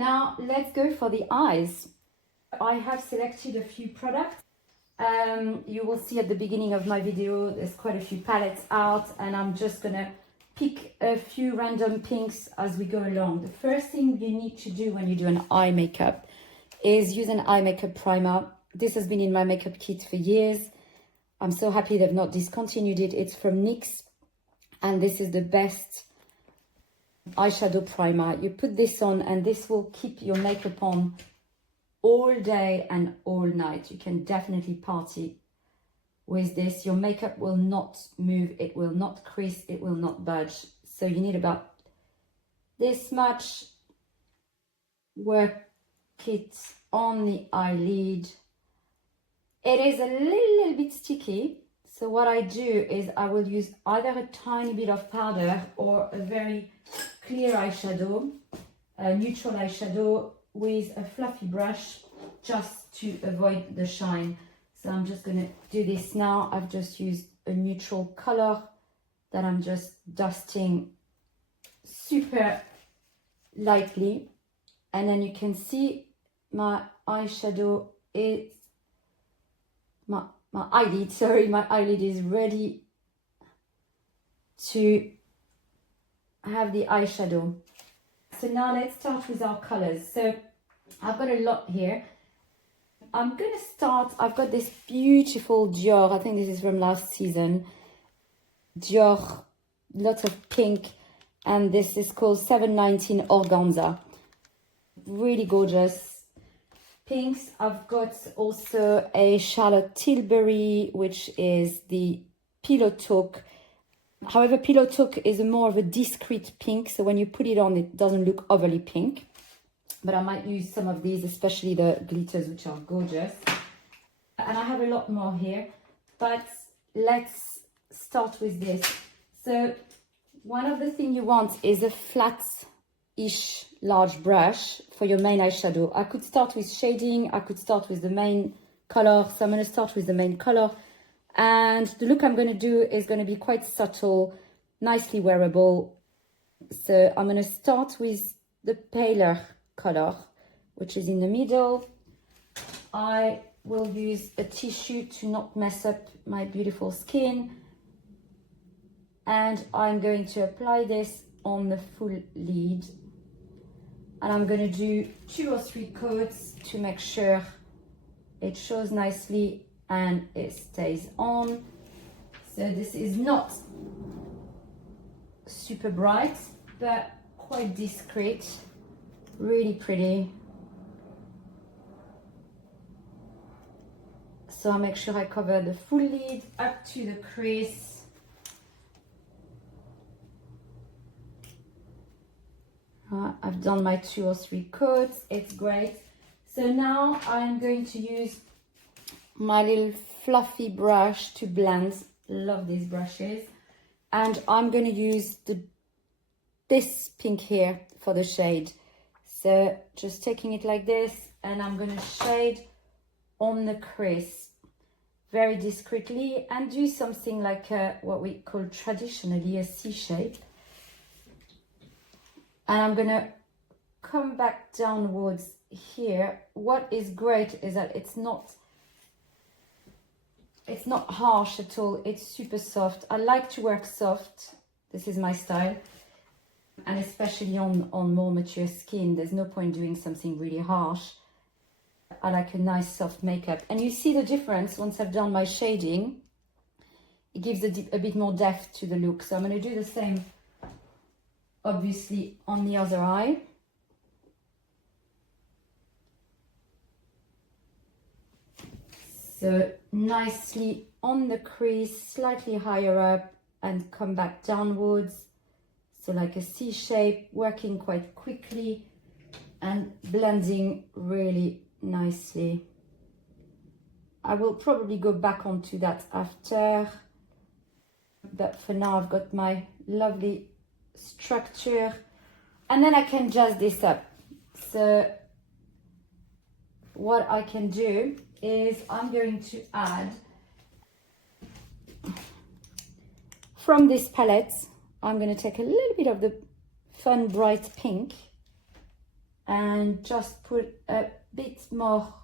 Now let's go for the eyes. I have selected a few products. You will see at the beginning of my video, there's quite a few palettes out, and I'm just gonna pick a few random pinks as we go along. The first thing you need to do when you do an eye makeup is use an eye makeup primer. This has been in my makeup kit for years. I'm so happy they've not discontinued it. It's from NYX, and this is the best eyeshadow primer. You put this on and this will keep your makeup on all day and all night. You can definitely party with this. Your makeup will not move, it will not crease, it will not budge. So you need about this much. Work it on the eyelid. It is a little bit sticky, so what I do is I will use either a tiny bit of powder or a very clear eyeshadow, a neutral eyeshadow with a fluffy brush, just to avoid the shine. So I'm just going to do this now. I've just used a neutral color that I'm just dusting super lightly, and then you can see my eyeshadow is my eyelid is ready to have the eyeshadow. So now let's start with our colors. So I've got a lot here. I'm gonna start, I've got this beautiful Dior, I think this is from last season. Dior, lots of pink, and this is called 719 Organza. Really gorgeous pinks. I've got also a Charlotte Tilbury, which is the Pillow Talk. However, Pillow Talk is more of a discreet pink, so when you put it on, it doesn't look overly pink. But I might use some of these, especially the glitters, which are gorgeous. And I have a lot more here, but let's start with this. So one of the things you want is a flat-ish large brush for your main eyeshadow. I could start with shading, I could start with the main color, so I'm going to start with the main color. And the look I'm going to do is going to be quite subtle, nicely wearable. So I'm going to start with the paler color, which is in the middle. I will use a tissue to not mess up my beautiful skin. And I'm going to apply this on the full lid. And I'm going to do 2 or 3 coats to make sure it shows nicely and it stays on. So this is not super bright, but quite discreet, really pretty. So I make sure I cover the full lid up to the crease. I've done my 2 or 3 coats, it's great. So now I'm going to use my little fluffy brush to blend. Love these brushes. And I'm going to use this pink here for the shade. So just taking it like this, and I'm going to shade on the crease very discreetly and do something like what we call traditionally a C shape. And I'm going to come back downwards here. What is great is that it's not harsh at all. It's super soft. I like to work soft. This is my style. And especially on more mature skin, there's no point doing something really harsh. I like a nice soft makeup. And you see the difference once I've done my shading. It gives a bit more depth to the look. So I'm going to do the same, obviously, on the other eye. So nicely on the crease, slightly higher up, and come back downwards. So like a C shape, working quite quickly and blending really nicely. I will probably go back onto that after, but for now I've got my lovely structure, and then I can jazz this up. So what I can do is I'm going to add from this palette, I'm going to take a little bit of the fun bright pink, and just put a bit more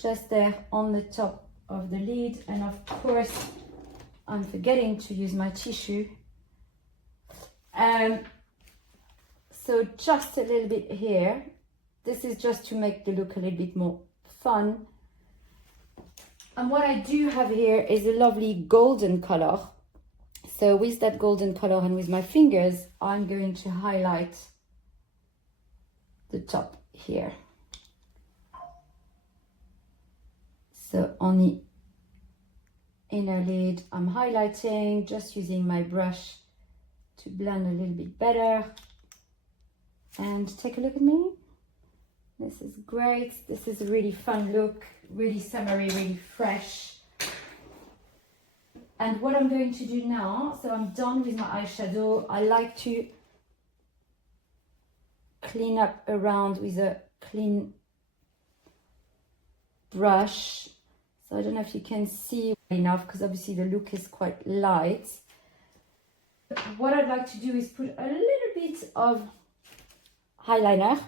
just there on the top of the lid. And of course, I'm forgetting to use my tissue. So just a little bit here. This is just to make the look a little bit more fun. And what I do have here is a lovely golden color. So with that golden color and with my fingers, I'm going to highlight the top here. So on the inner lid, I'm highlighting, just using my brush to blend a little bit better. And take a look at me. This is great. This is a really fun look, really summery, really fresh. And what I'm going to do now, so I'm done with my eyeshadow. I like to clean up around with a clean brush. So I don't know if you can see enough, because obviously the look is quite light. What I'd like to do is put a little bit of eyeliner,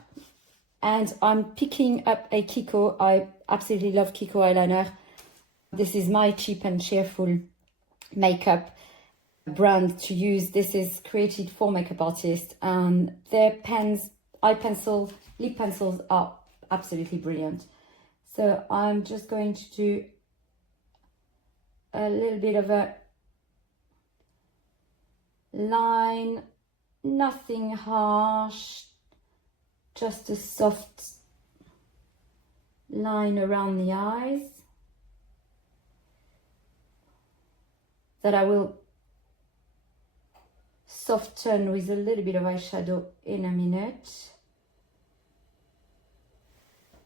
and I'm picking up a Kiko. I absolutely love Kiko eyeliner. This is my cheap and cheerful makeup brand to use. This is created for makeup artists, and their pens, eye pencil, lip pencils are absolutely brilliant. So I'm just going to do a little bit of a line, nothing harsh, just a soft line around the eyes that I will soften with a little bit of eyeshadow in a minute,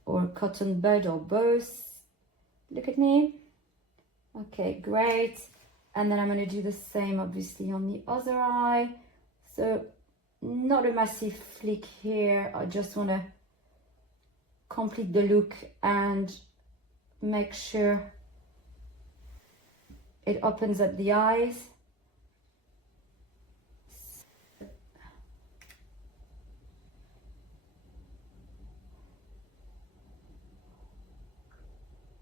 or cotton bud, or both. Look at me. Okay, great. And then I'm going to do the same obviously on the other eye. So not a massive flick here. I just want to complete the look and make sure it opens up the eyes.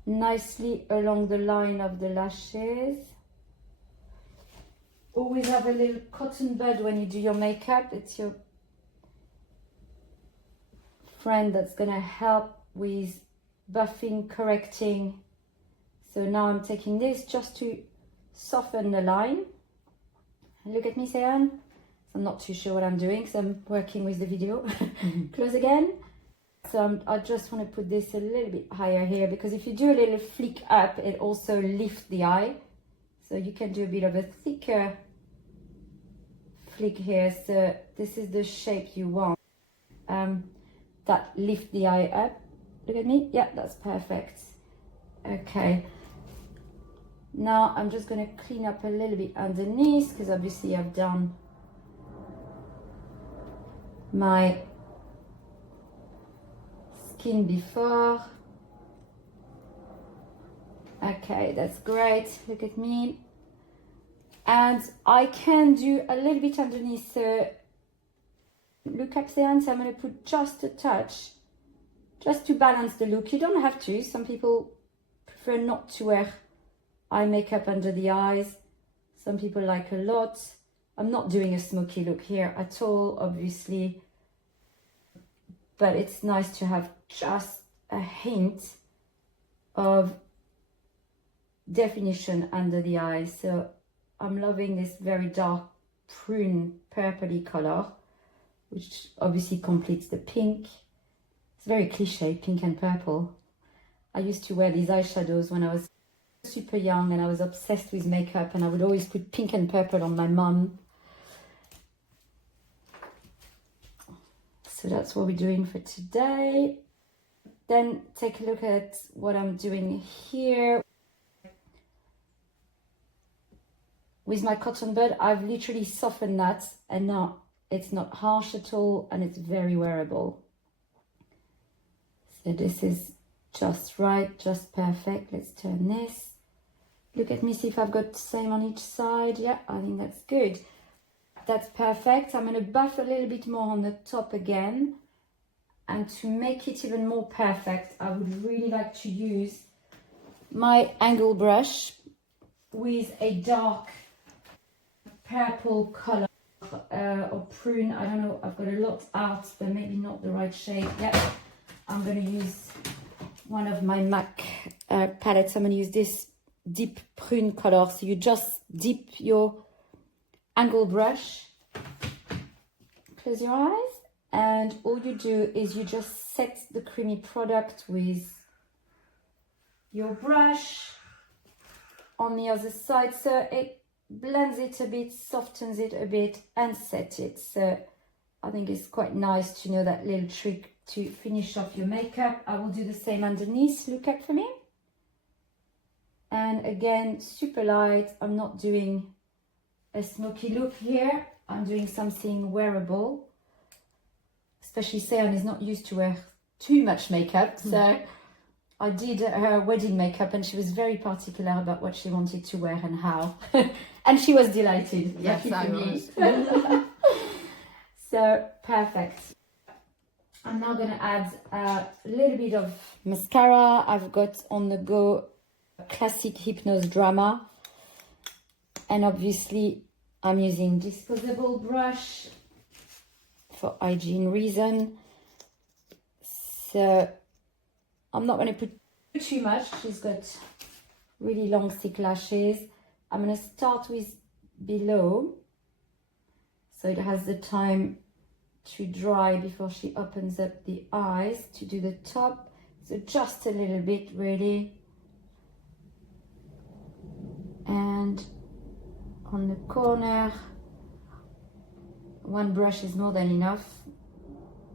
Nicely along the line of the lashes. Always have a little cotton bud when you do your makeup. It's your friend that's gonna help with buffing, correcting. So now I'm taking this just to soften the line. Look at me, Sean. I'm not too sure what I'm doing, so I'm working with the video. Close again. So I just want to put this a little bit higher here, because if you do a little flick up, it also lifts the eye. So you can do a bit of a thicker flick here. So this is the shape you want. That lift the eye up. Look at me. Yeah, that's perfect. Okay. Now I'm just going to clean up a little bit underneath, because obviously I've done my skin before. Okay, that's great. Look at me. And I can do a little bit underneath. So look up there, so I'm going to put just a touch, just to balance the look. You don't have to. Some people prefer not to wear eye makeup under the eyes. Some people like a lot. I'm not doing a smoky look here at all, obviously, but it's nice to have just a hint of definition under the eyes. So I'm loving this very dark prune purpley color, which obviously completes the pink. It's very cliche, pink and purple. I used to wear these eyeshadows when I was super young, and I was obsessed with makeup, and I would always put pink and purple on my mum. So that's what we're doing for today. Then take a look at what I'm doing here. With my cotton bud, I've literally softened that, and now it's not harsh at all, and it's very wearable. So this is just right, just perfect. Let's turn this. Look at me, see if I've got the same on each side. Yeah, I think that's good. That's perfect. I'm going to buff a little bit more on the top again. And to make it even more perfect, I would really like to use my angle brush with a dark purple color or prune. I don't know, I've got a lot out, but maybe not the right shade. Yep, I'm going to use one of my MAC palettes. I'm going to use this deep prune color. So you just dip your angle brush, close your eyes, and all you do is you just set the creamy product with your brush on the other side, so it blends it a bit, softens it a bit, and set it. So I think it's quite nice to know that little trick to finish off your makeup. I will do the same underneath. Look at for me. And again, super light. I'm not doing a smoky look here. I'm doing something wearable. Especially Seon is not used to wear too much makeup. So I did her wedding makeup and she was very particular about what she wanted to wear and how. And she was delighted. Yes, I was. So, perfect. I'm now going to add a little bit of mascara. I've got on the go classic Hypnose Drama. And obviously, I'm using disposable brush for hygiene reason. So, I'm not going to put too much. She's got really long, thick lashes. I'm going to start with below, so it has the time to dry before she opens up the eyes to do the top. So just a little bit, really. And on the corner, one brush is more than enough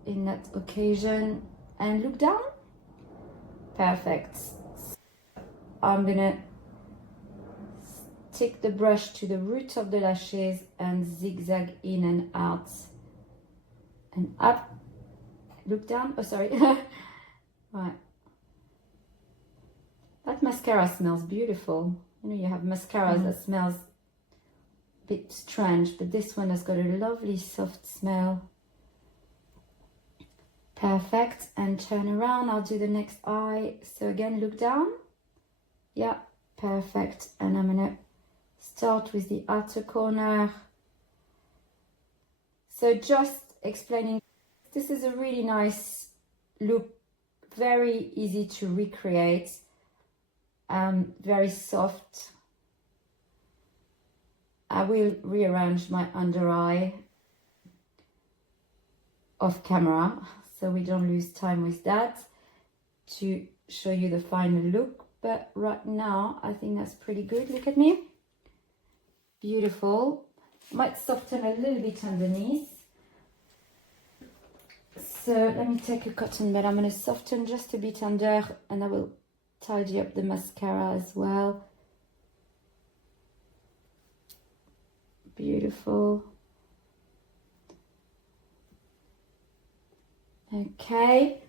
in that occasion. And look down. Perfect. I'm gonna stick the brush to the root of the lashes and zigzag in and out and up. Look down. Oh, sorry. Right. That mascara smells beautiful. You know, you have mascaras that smells a bit strange, but this one has got a lovely soft smell. Perfect. And turn around. I'll do the next eye. So again, look down. Yeah, perfect. And I'm gonna start with the outer corner. So just explaining, this is a really nice look, very easy to recreate, very soft. I will rearrange my under eye off camera, so we don't lose time with that, to show you the final look. But right now, I think that's pretty good. Look at me. Beautiful. Might soften a little bit underneath. So let me take a cotton bud. I'm going to soften just a bit under, and I will tidy up the mascara as well. Beautiful. Okay.